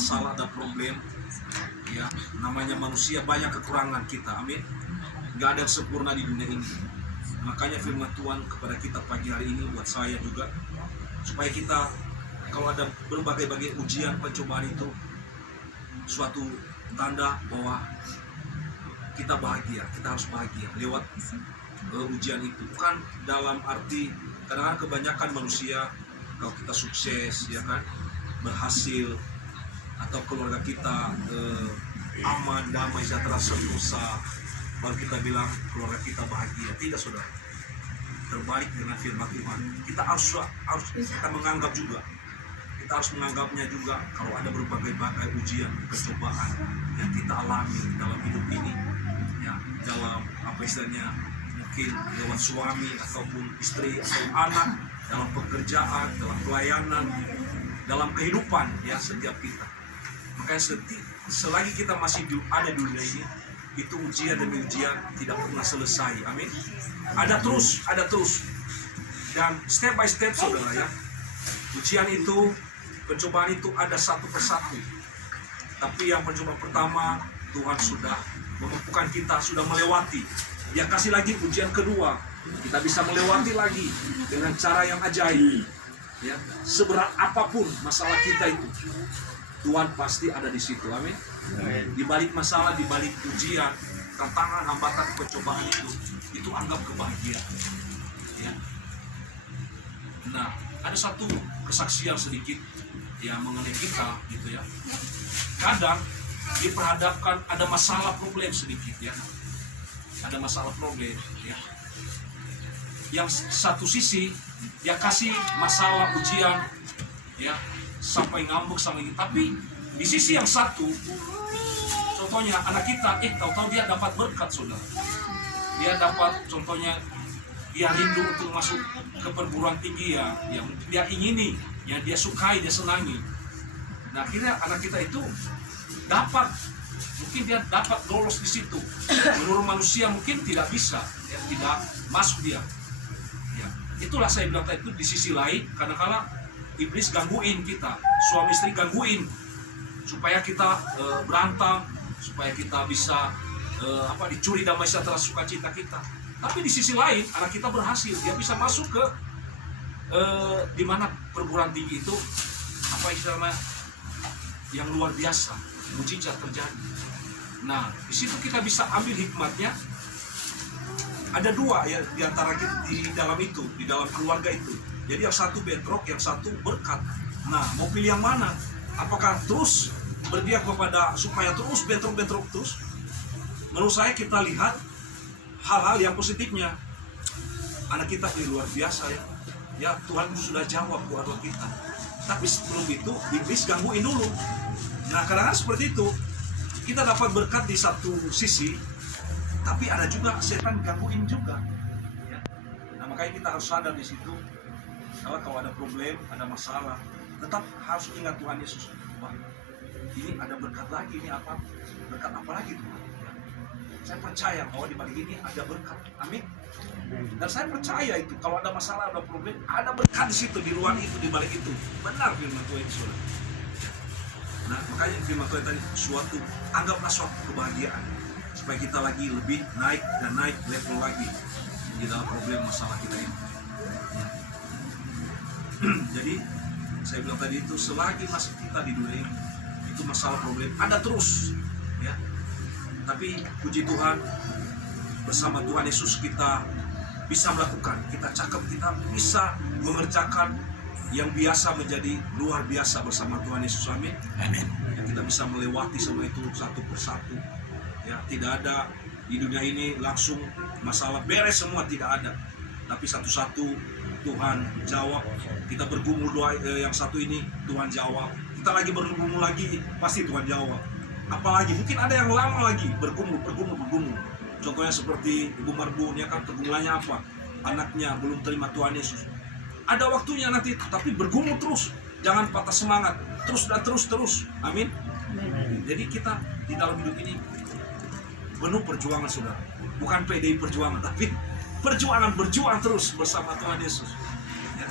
masalah, ada problem, ya namanya manusia banyak kekurangan kita, amin. Gak ada yang sempurna di dunia ini. Makanya firman Tuhan kepada kita pagi hari ini, buat saya juga, supaya kita kalau ada berbagai ujian, pencobaan itu suatu tanda bahwa kita bahagia, kita harus bahagia lewat ujian itu. Bukan dalam arti kadang-kadang kebanyakan manusia, kalau kita sukses, ya kan, berhasil, atau keluarga kita aman, damai, sejahtera, sentosa, baru kita bilang keluarga kita bahagia. Tidak, saudara. Terbalik dengan firman Tuhan. Kita harus kita menganggap juga. Kita harus menganggapnya juga kalau ada berbagai ujian, percobaan yang kita alami dalam hidup ini, ya, dalam apa istilahnya, mungkin lewat suami ataupun istri atau anak, dalam pekerjaan, dalam pelayanan, dalam kehidupan, ya, setiap kita. Makanya selagi kita masih ada di dunia ini, itu ujian demi ujian tidak pernah selesai, amin. Ada terus, dan step by step, saudara, ya. Ujian itu, pencobaan itu ada satu persatu. Tapi yang pencobaan pertama, Tuhan sudah memampukan kita, sudah melewati. Dia kasih lagi ujian kedua, kita bisa melewati lagi dengan cara yang ajaib, ya. Seberat apapun masalah kita itu, Tuhan pasti ada di situ, amin. Di balik masalah, di balik ujian, tantangan, hambatan, pencobaan itu anggap kebahagiaan, ya. Nah, ada satu kesaksian sedikit yang mengenai kita, gitu ya. Kadang diperhadapkan ada masalah, problem sedikit, ya. Ada masalah, problem, ya. Yang satu sisi dia kasih masalah, ujian, ya, sampai ngambek sama ini. Tapi di sisi yang satu, contohnya anak kita, tahu-tahu dia dapat berkat, saudara. Dia dapat, contohnya, dia rindu untuk masuk ke perguruan tinggi yang dia ingini, yang dia sukai, dia senangi. Nah, akhirnya anak kita itu dapat, mungkin dia dapat lolos di situ. Menurut manusia mungkin tidak bisa, ya, tidak masuk dia. Ya, itulah saya bilang tadi, itu di sisi lain, kadang-kadang iblis gangguin kita, suami istri gangguin, supaya kita berantem, supaya kita bisa dicuri damai sejahtera sukacita kita. Tapi di sisi lain, anak kita berhasil, dia bisa masuk ke di mana perguruan tinggi itu, apa istilahnya, yang luar biasa, mujizat terjadi. Nah, di situ kita bisa ambil hikmatnya. Ada dua, ya, di antara kita di dalam itu, di dalam keluarga itu. Jadi yang satu bentrok, yang satu berkat. Nah, mau pilih yang mana? Apakah terus berdiam kepada supaya terus bentrok terus? Menurut saya kita lihat hal-hal yang positifnya. Anak kita ini luar biasa, ya. Ya, Tuhan sudah jawab doa kita. Tapi sebelum itu iblis gangguin dulu. Nah, kadang-kadang seperti itu. Kita dapat berkat di satu sisi, tapi ada juga setan gangguin juga. Ya. Nah, makanya kita harus sadar di situ. Kalau ada problem, ada masalah, tetap harus ingat Tuhan Yesus. Wah, ini ada berkat lagi, ini apa? Berkat apa lagi, Tuhan? Ya. Saya percaya bahwa di balik ini ada berkat, amin. Dan saya percaya itu, kalau ada masalah, ada problem, ada berkat di situ, di luar itu, di balik itu. Benar firman Tuhan itu, saudara. Nah, makanya firman Tuhan tadi, anggaplah suatu kebahagiaan, supaya kita lagi lebih naik dan naik level lagi di dalam problem masalah kita ini. Ya. Jadi saya bilang tadi itu, selagi masih kita di dunia ini, itu masalah, problem ada terus, ya. Tapi puji Tuhan, bersama Tuhan Yesus kita bisa melakukan, kita cakap, kita bisa mengerjakan yang biasa menjadi luar biasa bersama Tuhan Yesus, amin. Amin. Ya, kita bisa melewati semua itu satu persatu, ya. Tidak ada di dunia ini langsung masalah beres semua, tidak ada. Tapi satu-satu Tuhan jawab. Kita bergumul doa yang satu ini, Tuhan jawab. Kita lagi bergumul lagi, pasti Tuhan jawab. Apalagi mungkin ada yang lama lagi bergumul. Contohnya seperti Ibu Marbun, ya kan, pergumulannya apa? Anaknya belum terima Tuhan Yesus. Ada waktunya nanti, tapi bergumul terus. Jangan patah semangat, terus. Amin. Jadi kita di dalam hidup ini penuh perjuangan, saudara. Bukan PDI perjuangan, tapi berjuang terus bersama Tuhan Yesus. Ya.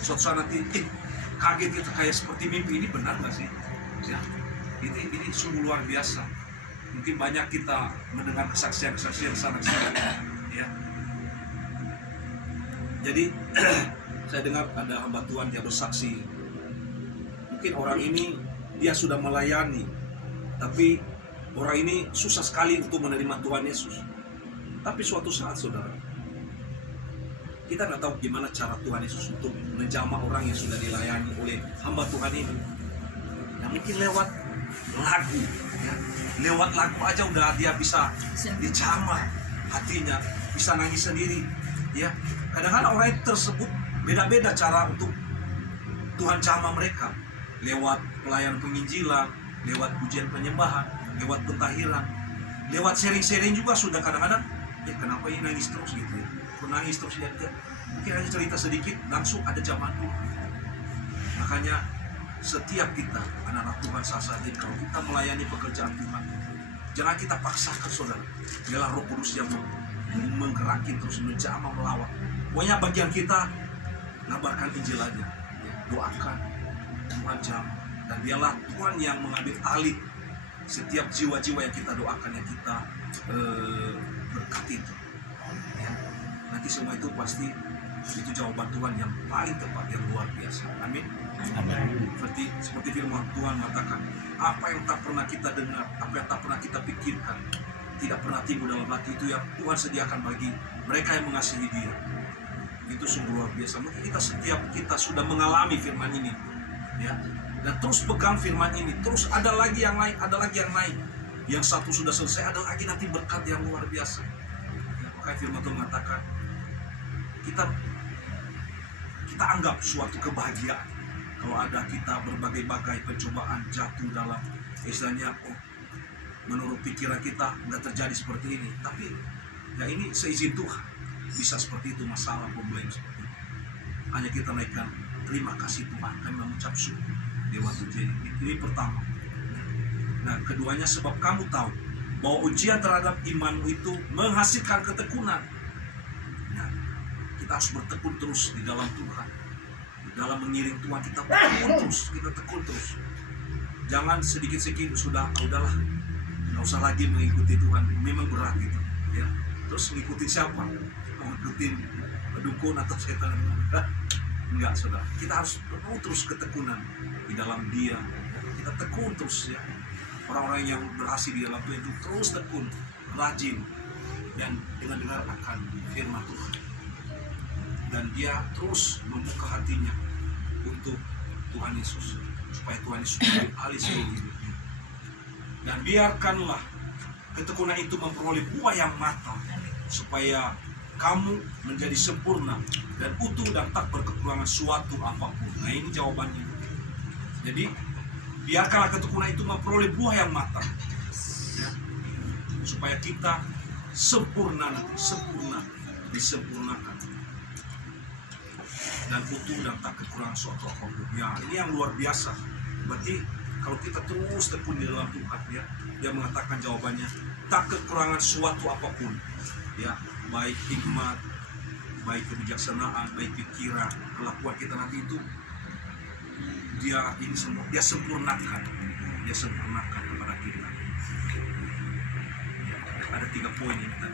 Suatu saat nanti kaget kita, kayak seperti mimpi, ini benar nggak sih? Ya. Ini sungguh luar biasa. Mungkin banyak kita mendengar kesaksian-kesaksian sana sini, ya. Jadi saya dengar ada hamba Tuhan dia bersaksi, mungkin orang ini dia sudah melayani, tapi orang ini susah sekali untuk menerima Tuhan Yesus. Tapi suatu saat, saudara, kita nggak tahu gimana cara Tuhan Yesus untuk menjamah orang yang sudah dilayani oleh hamba Tuhan ini. Ya, mungkin lewat lagu, ya. Lewat lagu aja udah dia bisa dijamah hatinya, bisa nangis sendiri, ya. Kadang-kadang orang tersebut beda-beda cara untuk Tuhan jamah mereka, lewat pelayan penginjilan, lewat pujian penyembahan, lewat pentahiran, lewat sharing-sharing juga sudah kadang-kadang, ya kenapa ini nangis terus gitu ya, nangis terus ya, mungkin hanya cerita sedikit langsung ada jamaah Tuhan. Makanya setiap kita anak-anak Tuhan saat ini, kalau kita melayani pekerjaan Tuhan, jangan kita paksakan, saudara. Biarlah Roh Kudus yang menggerakkan terus, menjamah, melawat. Pokoknya bagian kita ngabarkan Injil aja, ya, doakan Tuhan jamah, dan biarlah Tuhan yang mengambil alih setiap jiwa-jiwa yang kita doakan, yang kita berkati itu, ya. Nanti semua itu pasti itu jawaban Tuhan yang paling tepat, yang luar biasa. Amin. Amin. Seperti firman Tuhan mengatakan, apa yang tak pernah kita dengar, apa yang tak pernah kita pikirkan, tidak pernah timbul dalam hati, itu yang Tuhan sediakan bagi mereka yang mengasihi Dia. Itu sungguh luar biasa. Mungkin kita sudah mengalami firman ini, ya, dan terus pegang firman ini, terus ada lagi yang lain, ada lagi yang lain. Yang satu sudah selesai, ada lagi nanti berkat yang luar biasa. Ya, makanya firman Tuhan mengatakan, kita anggap suatu kebahagiaan kalau ada kita berbagai-bagai pencobaan jatuh dalam, istilahnya, menurut pikiran kita nggak terjadi seperti ini, tapi ya ini seizin Tuhan bisa seperti itu, masalah problem seperti itu. Hanya kita naikkan terima kasih Tuhan, kami mengucap syukur di waktu ini pertama. Nah, keduanya, sebab kamu tahu bahwa ujian terhadap imanmu itu menghasilkan ketekunan. Nah, kita harus bertekun terus di dalam Tuhan, di dalam mengiring Tuhan. Kita tekun terus. Jangan sedikit-sedikit udahlah, nggak usah lagi mengikuti Tuhan. Memang berat gitu, ya. Terus mengikuti siapa? Mengikuti dukun atau setan? Enggak, saudara. Kita harus terus ketekunan di dalam Dia. Kita tekun terus, ya. Orang-orang yang berhasil di dalam Tuhan itu terus tekun, rajin, dan dengar akan firman Tuhan. Dan dia terus membuka hatinya untuk Tuhan Yesus, supaya Tuhan Yesus mengambil alih seluruh hidupnya. Dan biarkanlah ketekunan itu memperoleh buah yang matang, supaya kamu menjadi sempurna dan utuh dan tak berkekurangan suatu apapun. Nah, ini jawabannya. Jadi biarkanlah ketekunan itu memperoleh buah yang matang, ya, supaya kita sempurna, disempurnakan dan utuh dan tak kekurangan suatu apapun. Ya, ini yang luar biasa. Berarti kalau kita terus tekun di dalam Tuhan, ya, dia mengatakan jawabannya tak kekurangan suatu apapun, ya, baik hikmat, baik kebijaksanaan, baik pikiran, kelakuan kita nanti itu dia sempurnakan kepada kita. Ada 3 poin ini tadi.